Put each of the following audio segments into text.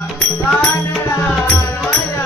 来来来来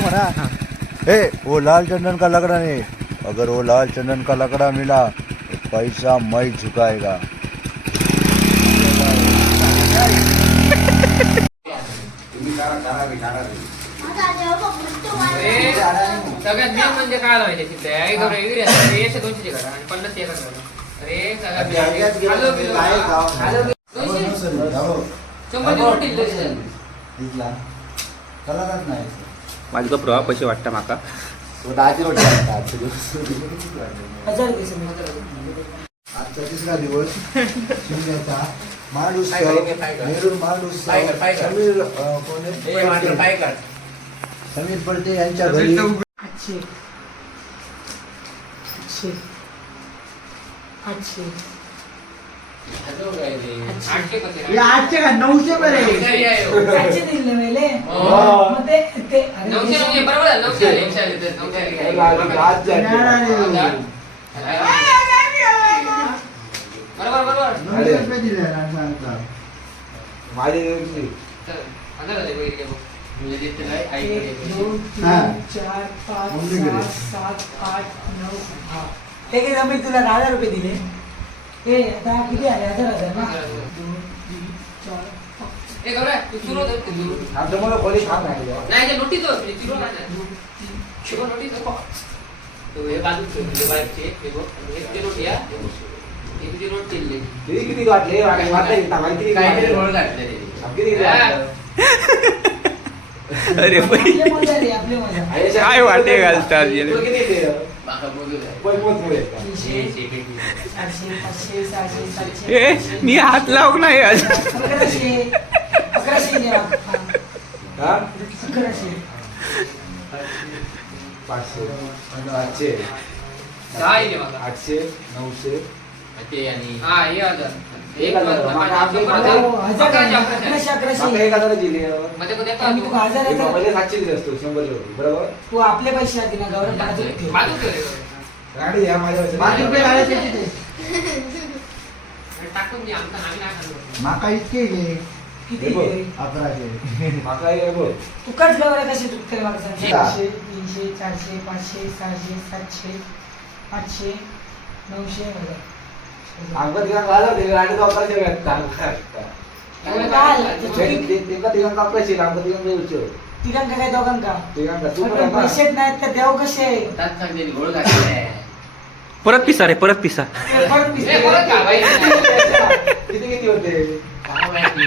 म्हणा ए वो लाल चंदन का लकड़ा नहीं। अगर वो लाल चंदन का लकड़ा मिला तो पैसा मैं झुकाएगा सगळ्यात मेन म्हणजे काय माहिती तिथे एक दोन एकशे दोनशे करा आणि पन्नास एक करा अरे सगळ्यात रोटी. माझी तो प्रवाह पैसे वाटतं माका. आजचा तिसरा दिवस. शिमग्याचा. मांडूत्सव नेहरू मांडूत्सव समीर अं, कोण आहे? समीर पडते यांच्या घरी. आठशे आठशे आठशे आठशे का नऊशे हो. आठशे दिले मेले हो. मग ते ते अरे नऊशे नऊशे बरोबर आहे, नऊशे आले, नऊशे आले तर नऊशे आले. बरोबर बरोबर नऊशे रुपये दिले ना सांगता. चल, आता झाले बघ, इकडे बघ. म्हणजे देते नाही, एक आईकडे. दोन हा. तीन चार पाच कोणती सहा गेली? सात आठ नऊ दहा हे जमीन तुला दहा हजार रुपये दिले हे आता किती आले हजार हजार ना हजार. दोन तीन चार पाच ए, गौऱ्या, तू सुरू होतं, तू सुरू. नाही, ते नोटीस होतं, ते सुरू नाही ना. दोन तीन शुगर नोटीस होतं. तो हे बाजूला ठेव, हे बाहेरचे, हे बघ. आणि हे तुझी नोटी आहे, हे बघ. हे तुझी नोट केलेली. काहीतरी घोळ घातले त्यांनी. हा. अरे बाई आपले मजा रे आपले मजा काय वाटे घालतात पाचशे ए आठशे, मी हात लावू नाही आठशे नऊशे. ते आणि हा हे हजार एक. माका. हो, हजार. हजार अकराशे, आहे. अकराशे. अकराशे अकराशे माका एक हजार दिली मध्ये कोणी एका आणि तुका हजार आहे तर पहिले सातशे दिले असतो शंभर रुपये बरोबर तू आपले पैसे आधी ना गौरव बाजूला ठेव. बाजूला ठेव रे. गाडी या माझ्या पैसे पाच रुपये घालायचे तिथे आणि टाकून दे आमचा आम्ही नाही खाल्लो. माका इतके किती हे बघ. आहे? अकराशे माका हे बघ तू कट गौरव कसे चुकते मला सांग. हा. चारशे तीनशे चारशे पाचशे सहाशे सातशे आठशे नऊशे हजार. आमका तिघा घाला ते गाडी वापरायचे तिघा तिघा कापायचे आमका तिघा द्यायचे तिघांका काय दोघांका तिघांका तू पण पैसेच नाहीत तर देव कसे घातले. परत पिसा रे परत पिसा. परत ए, पिसते. परत का बाई? किती किती होते? काय माहिती.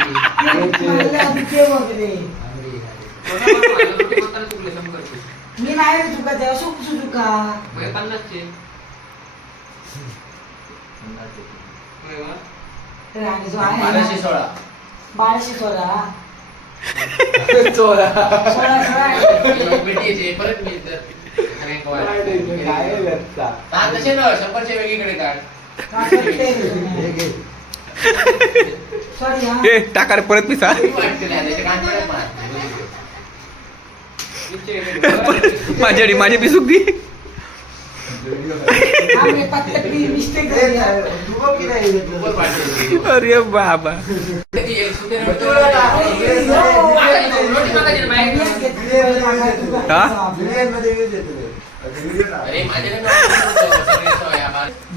मी नाही चुका देव सुख चुका मग हे पन्नासचे. बाराशे सोळा. बाराशे सोळा चोरा परत मिळतं. आणि एक वाढ. काय व्यवस्था हा, तसे ना, शंभरचे वेगळीकडे काढ. काय करते? हे घे Sorry हा. ए टाका रे परत पिसा किती वाटते ना, त्याचे कान पडत मार. तुमचे वेगळे. माझ्याडी माझे पिसूक दी अरे बाबा.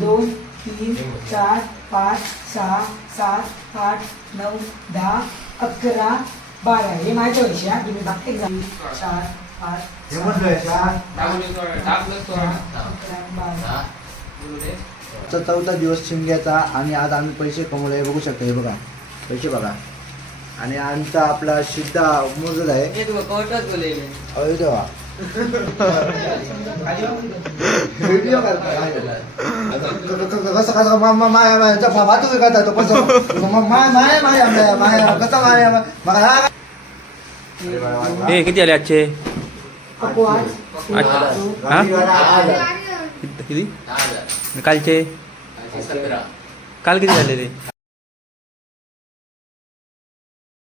दोन तीन चार पाच सहा सात आठ नऊ दहा अकरा बारा. हे माझ्या पैसे हा. तुम्ही बाकी चार पाच हे चौथा दिवस शिमग्याचा आणि आज आम्ही पैसे कमवले हे बघू शकता हे बघा पैसे बघा आणि आमचा आपला सिद्धा मोजत आहे हे तू कोर्टात बोलेल अरे देवा व्हिडिओ कसं कसं माया माया बाबा तुम्ही करता तो कसं माया माया माया माया माया कसं माया मला हे किती आले आजचे. हा? किती? कालचे? काल किती झाले ते